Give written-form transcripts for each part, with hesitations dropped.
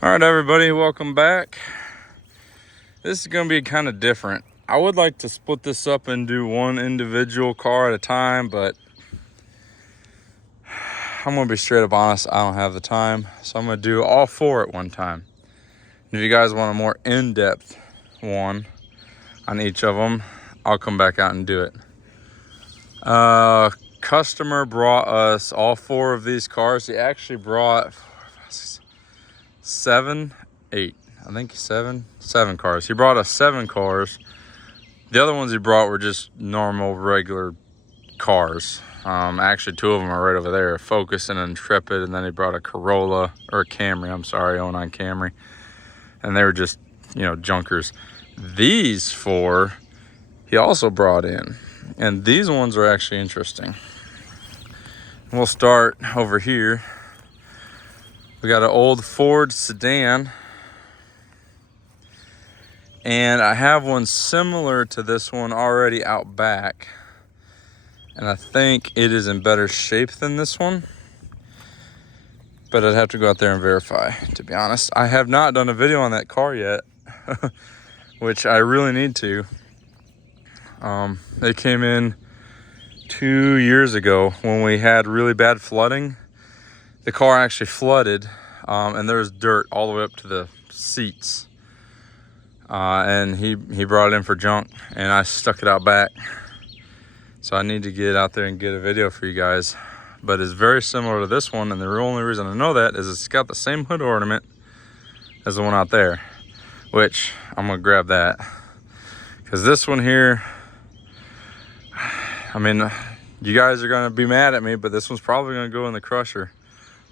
All right, everybody, welcome back. This is going to be kind of different. I would like to split this up and do one individual car at a time, but I'm going to be straight up honest, I don't have the time. So I'm going to do all four at one time. And if you guys want a more in-depth one on each of them, I'll come back out and do it. Customer brought us all four of these cars. He actually brought seven cars. He brought us 7 cars. The other ones he brought were just normal, regular cars. Actually, 2 of them are right over there, a Focus and an Intrepid, and then he brought a Corolla, or a Camry, I'm sorry, 09 Camry. And they were just, junkers. These 4, he also brought in. And these ones are actually interesting. We'll start over here. We got an old Ford sedan. And I have one similar to this one already out back. And I think it is in better shape than this one. But I'd have to go out there and verify, to be honest. I have not done a video on that car yet, which I really need to. They came in 2 years ago when we had really bad flooding. The car actually flooded, and there was dirt all the way up to the seats. And he brought it in for junk, and I stuck it out back. So I need to get out there and get a video for you guys. But it's very similar to this one, and the only reason I know that is it's got the same hood ornament as the one out there, which I'm gonna grab that. Because this one here, I mean, you guys are gonna be mad at me, but this one's probably gonna go in the crusher.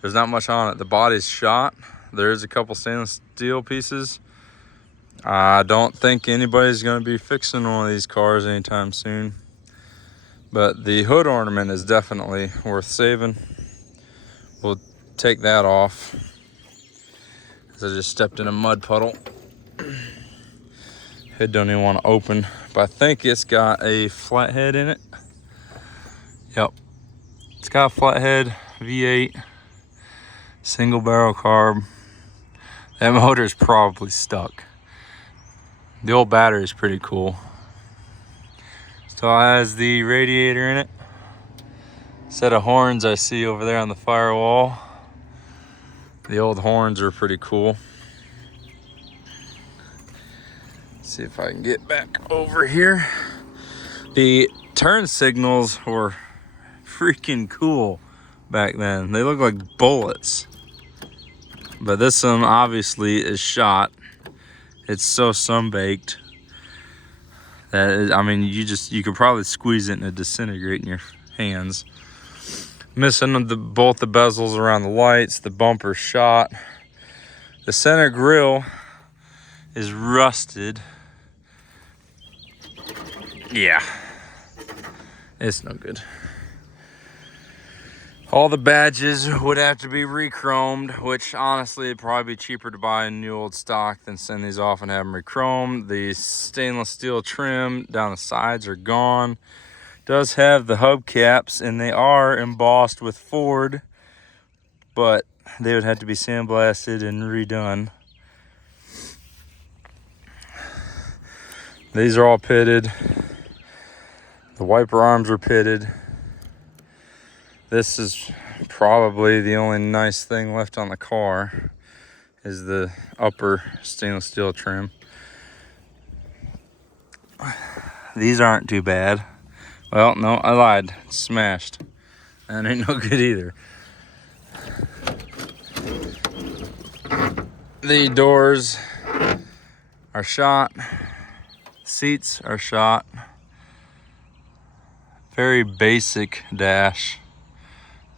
There's not much on it. The body's shot. There is a couple stainless steel pieces. I don't think anybody's gonna be fixing one of these cars anytime soon. But the hood ornament is definitely worth saving. We'll take that off. As I just stepped in a mud puddle. Head don't even want to open. But I think it's got a flathead in it. Yep. It's got a flathead, V8, single barrel carb. That motor's probably stuck. The old battery's pretty cool. Still has the radiator in it. Set of horns I see over there on the firewall. The old horns are pretty cool. Let's see if I can get back over here. The turn signals were freaking cool back then. They look like bullets. But this one obviously is shot. It's so sunbaked that you could probably squeeze it and it disintegrate in your hands. Missing both the bezels around the lights, the bumper shot. The center grille is rusted. Yeah, it's no good. All the badges would have to be re-chromed, which honestly it'd probably be cheaper to buy a new old stock than send these off and have them re-chromed. The stainless steel trim down the sides are gone. Does have the hubcaps, and they are embossed with Ford, but they would have to be sandblasted and redone. These are all pitted. The wiper arms are pitted. This is probably the only nice thing left on the car is the upper stainless steel trim. These aren't too bad. Well, no, I lied. It's smashed. That ain't no good either. The doors are shot. Seats are shot. Very basic dash.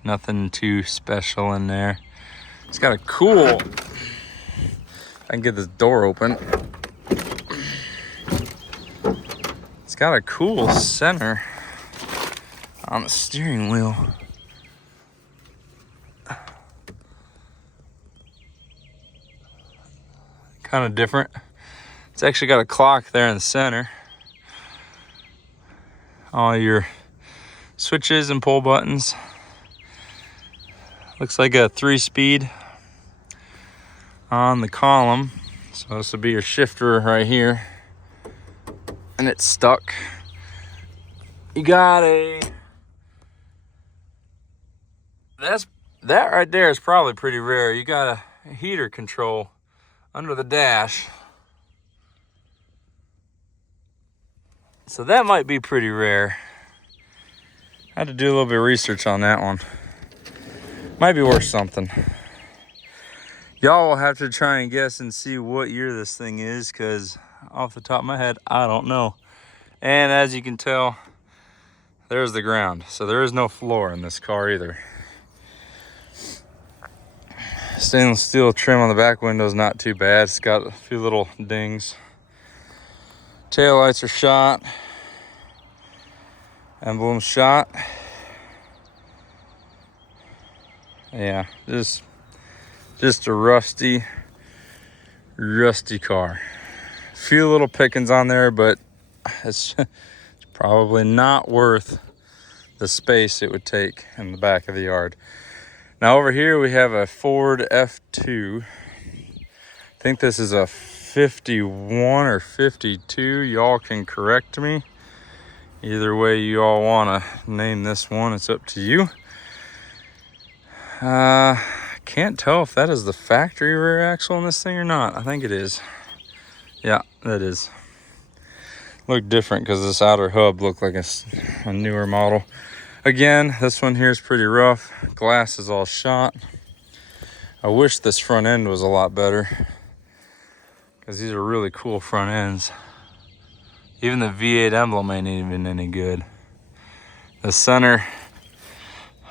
Nothing too special in there. It's got a cool, I can get this door open. It's got a cool center on the steering wheel. Kind of different. It's actually got a clock there in the center. All your switches and pull buttons. Looks like a 3-speed. on the column. So this will be your shifter right here. And it's stuck. You got that right there is probably pretty rare. You got a heater control under the dash. So that might be pretty rare. I had to do a little bit of research on that one. Might be worth something. Y'all will have to try and guess and see what year this thing is, because off the top of my head, I don't know. And as you can tell, there's the ground. So there is no floor in this car either. Stainless steel trim on the back window is not too bad. It's got a few little dings. Tail lights are shot. Emblem shot. Yeah, just a rusty car. A few little pickings on there, but it's probably not worth the space it would take in the back of the yard. Now over here we have a Ford F2. I think this is a 51 or 52. Y'all can correct me. Either way you all want to name this one, it's up to you. Can't tell if that is the factory rear axle in this thing or not. I think it is. Yeah, that is. Looked different because this outer hub looked like a newer model. Again, this one here is pretty rough. Glass is all shot. I wish this front end was a lot better, because these are really cool front ends. Even the V8 emblem ain't even any good. The center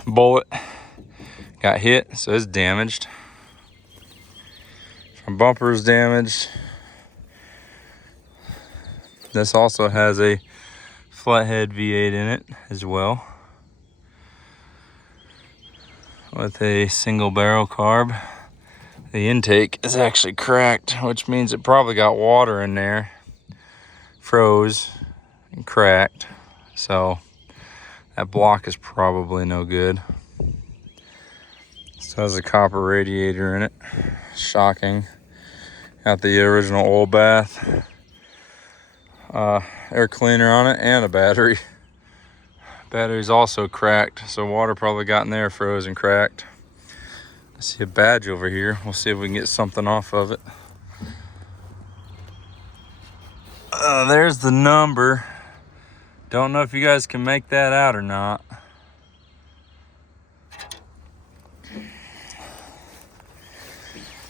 bullet got hit, so it's damaged. Front bumper is damaged. This also has a flathead V8 in it as well, with a single barrel carb. The intake is actually cracked, which means it probably got water in there, froze and cracked. So that block is probably no good. Still has a copper radiator in it. Shocking. Got the original oil bath, air cleaner on it, and a battery. Battery's also cracked, so water probably got in there, froze and cracked. I see a badge over here. We'll see if we can get something off of it. There's the number. Don't know if you guys can make that out or not.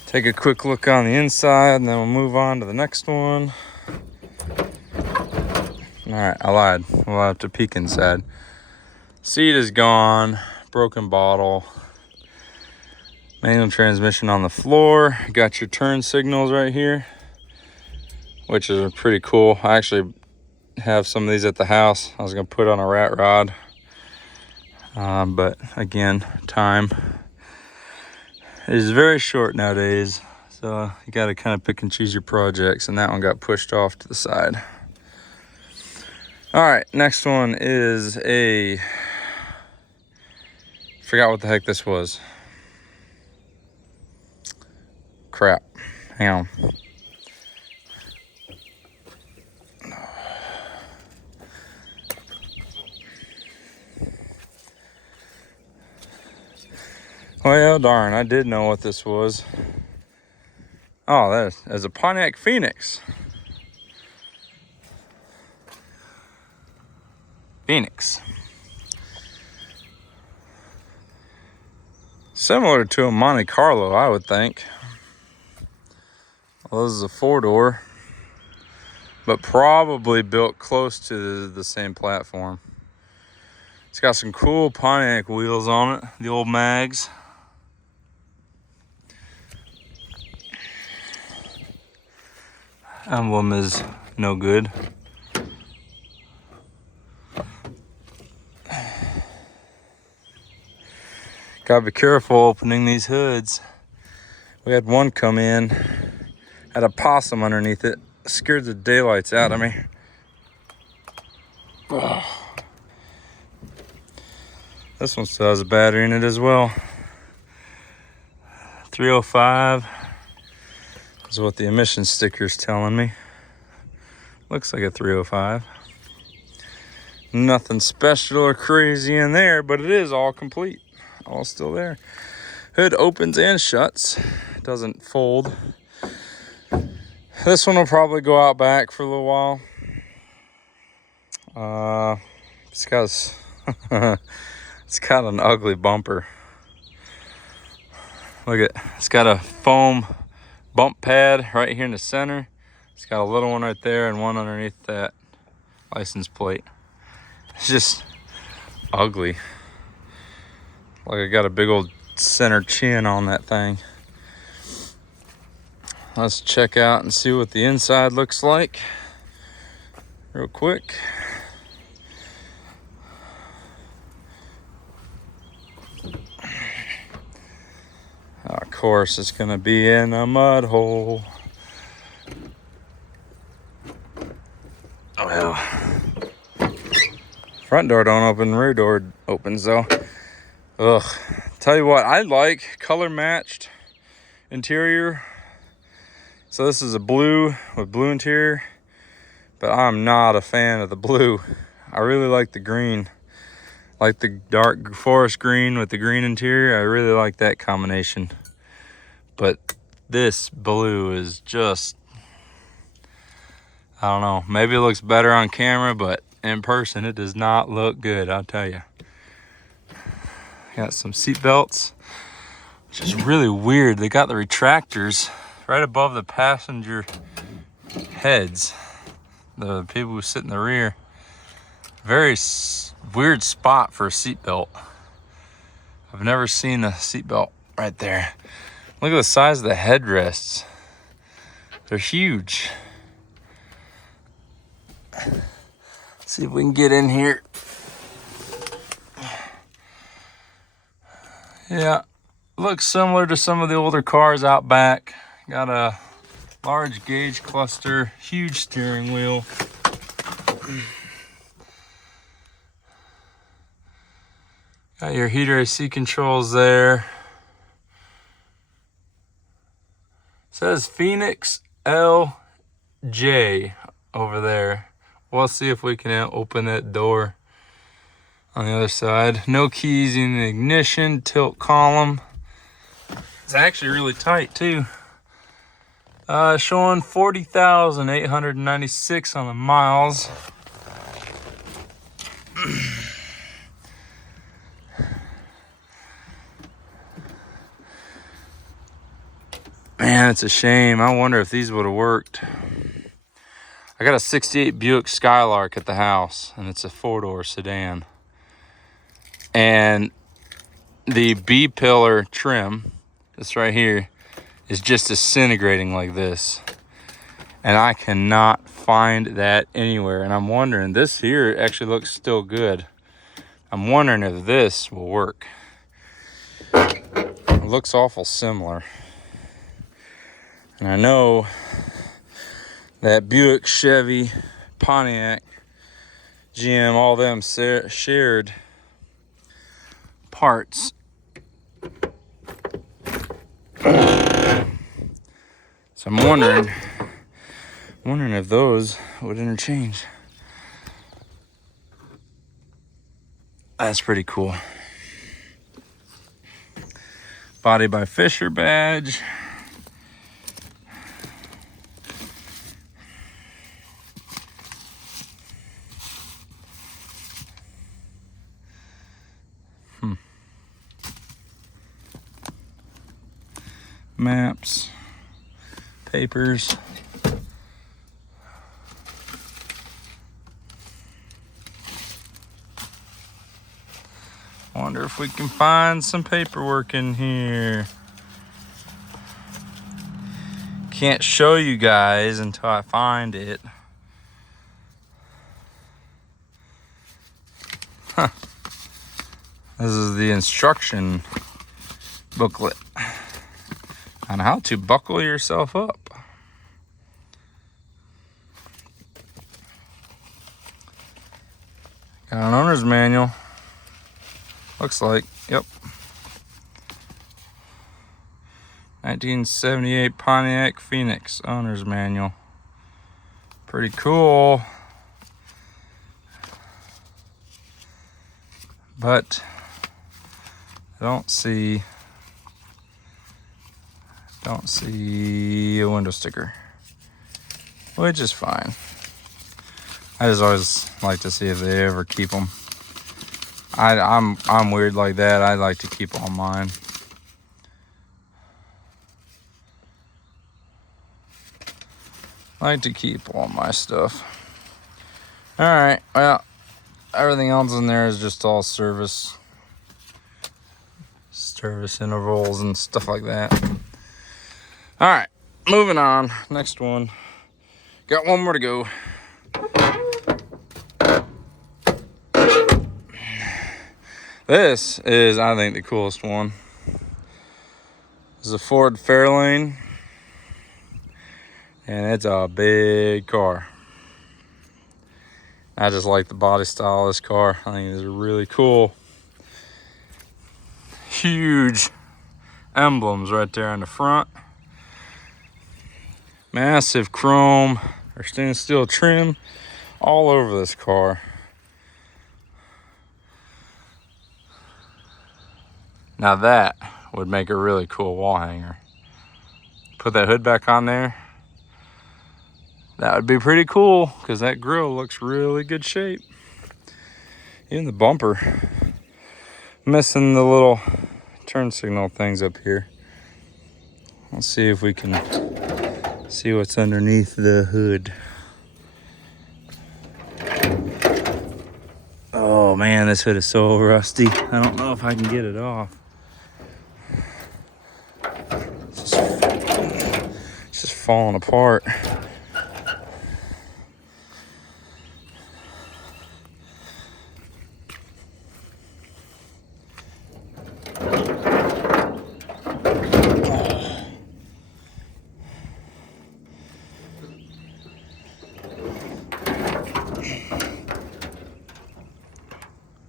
Take a quick look on the inside, and then we'll move on to the next one. All right, I lied. We'll have to peek inside. Seat is gone. Broken bottle. Manual transmission on the floor. Got your turn signals right here, which is pretty cool. I actually have some of these at the house. I was gonna put on a rat rod, but again, time is very short nowadays, so you got to kind of pick and choose your projects, and that one got pushed off to the side. All right, next one is forgot what the heck this was. Crap, hang on. Well, darn, I did know what this was. Oh, that is a Pontiac Phoenix. Similar to a Monte Carlo, I would think. Well, this is a 4-door, but probably built close to the same platform. It's got some cool Pontiac wheels on it, the old mags. Emblem is no good. Gotta be careful opening these hoods. We had one come in, had a possum underneath it, scared the daylights out of me. Oh. This one still has a battery in it as well. 305. is what the emission sticker's telling me. Looks like a 305. Nothing special or crazy in there, but it is all complete. All still there. Hood opens and shuts. Doesn't fold. This one will probably go out back for a little while. It's got it's got an ugly bumper. Look at, it's got a foam bump pad right here in the center. It's got a little one right there and one underneath that license plate. It's just ugly. Like I got a big old center chin on that thing. Let's check out and see what the inside looks like real quick. Of course, it's gonna be in a mud hole. Well, front door don't open, rear door opens though. Ugh. Tell you what, I like color matched interior. So this is a blue with blue interior, but I'm not a fan of the blue. I really like the green. Like the dark forest green with the green interior. I really like that combination. But this blue is just, I don't know. Maybe it looks better on camera, but in person it does not look good, I'll tell you. Got some seat belts, which is really weird. They got the retractors right above the passenger heads. The people who sit in the rear. Very weird spot for a seat belt. I've never seen a seat belt right there. Look at the size of the headrests. They're huge. Let's see if we can get in here. Yeah, looks similar to some of the older cars out back. Got a large gauge cluster, huge steering wheel. Got your heater AC controls there. Says Phoenix LJ over there. We'll see if we can open that door on the other side. No keys in the ignition, tilt column. It's actually really tight too. Showing 40,896 on the miles. Man, it's a shame. I wonder if these would have worked. I got a 68 Buick Skylark at the house, and it's a 4-door sedan. And the B-pillar trim, this right here, is just disintegrating like this. And I cannot find that anywhere. And I'm wondering, this here actually looks still good. I'm wondering if this will work. It looks awful similar. And I know that Buick, Chevy, Pontiac, GM, all them shared parts. So I'm wondering if those would interchange. That's pretty cool. Body by Fisher badge. Maps, papers. Wonder if we can find some paperwork in here. Can't show you guys until I find it. Huh. This is the instruction booklet on how to buckle yourself up. Got an owner's manual. Looks like, yep. 1978 Pontiac Phoenix owner's manual. Pretty cool. But I don't see a window sticker, which is fine. I just always like to see if they ever keep them. I'm weird like that. I like to keep all mine. I like to keep all my stuff. All right, well, everything else in there is just all service intervals and stuff like that. All right, moving on. Next one. Got one more to go. This is, I think, the coolest one. This is a Ford Fairlane, and it's a big car. I just like the body style of this car. I think it's really cool. Huge emblems right there on the front. Massive chrome or stainless steel trim all over this car. Now that would make a really cool wall hanger. Put that hood back on there. That would be pretty cool because that grille looks really good shape. Even the bumper. Missing the little turn signal things up here. Let's see if we can see what's underneath the hood. Oh man, this hood is so rusty. I don't know if I can get it off. It's just falling apart.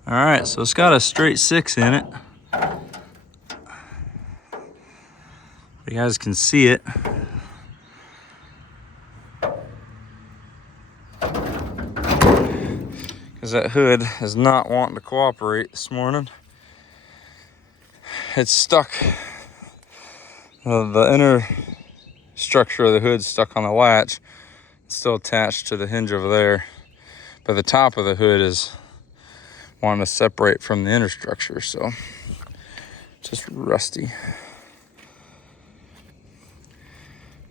All right, so it's got a straight 6 in it. You guys can see it. Because that hood is not wanting to cooperate this morning. It's stuck. The inner structure of the hood's stuck on the latch. It's still attached to the hinge over there. But the top of the hood is wanting to separate from the inner structure, so just rusty.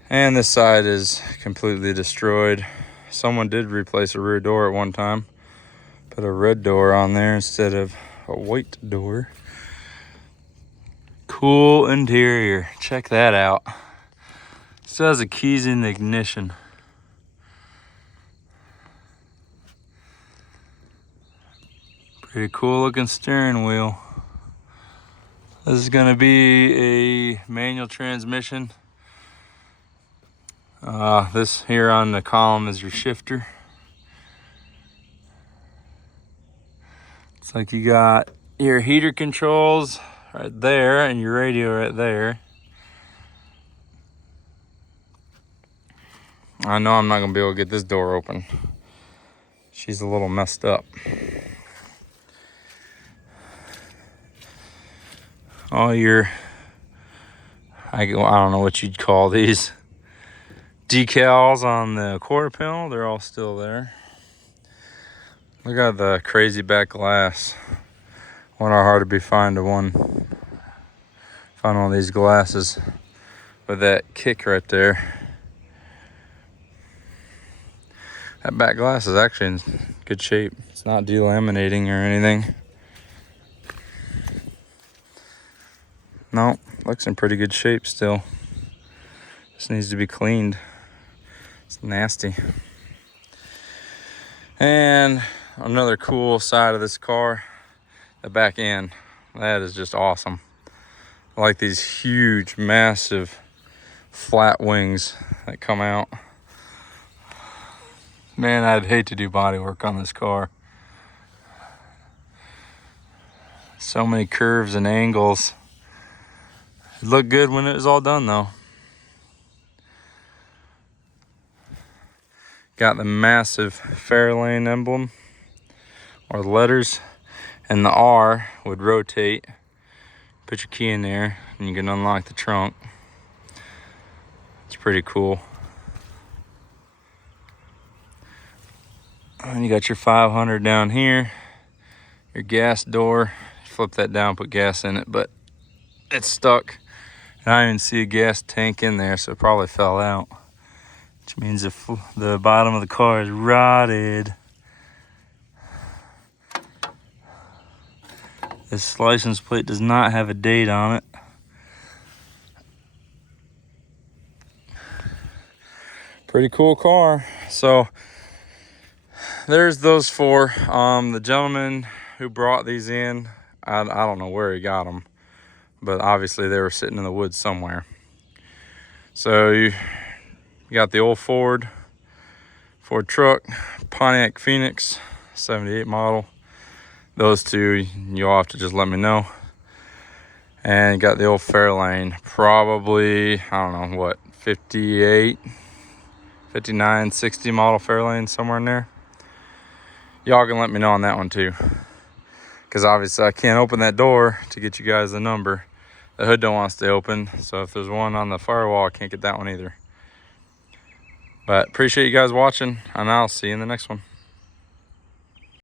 And this side is completely destroyed. Someone did replace a rear door at one time. Put a red door on there instead of a white door. Cool interior. Check that out. Still has the keys in the ignition. Pretty cool looking steering wheel. This is gonna be a manual transmission. This here on the column is your shifter. It's like you got your heater controls right there and your radio right there. I know I'm not gonna be able to get this door open. She's a little messed up. All your, I don't know what you'd call these, decals on the quarter panel, they're all still there. Look at the crazy back glass. Wonder how hard it'd be find one of these glasses with that kick right there. That back glass is actually in good shape. It's not delaminating or anything. No, looks in pretty good shape still. Just needs to be cleaned. It's nasty. And another cool side of this car, the back end. That is just awesome. I like these huge, massive, flat wings that come out. Man, I'd hate to do body work on this car. So many curves and angles. It looked good when it was all done though. Got the massive Fairlane emblem, or the letters, and the R would rotate. Put your key in there and you can unlock the trunk. It's pretty cool. And you got your 500 down here, your gas door. Flip that down, put gas in it, but it's stuck. And I didn't even see a gas tank in there, so it probably fell out. Which means the bottom of the car is rotted. This license plate does not have a date on it. Pretty cool car. So there's those four. The gentleman who brought these in, I don't know where he got them, but obviously they were sitting in the woods somewhere. So you got the old Ford truck, Pontiac Phoenix, 78 model. Those two, you'll have to just let me know. And you got the old Fairlane, probably, I don't know, what, 58, 59, 60 model Fairlane, somewhere in there. Y'all can let me know on that one too. Because obviously I can't open that door to get you guys the number. The hood don't want to stay open, so if there's one on the firewall, I can't get that one either. But appreciate you guys watching, and I'll see you in the next one.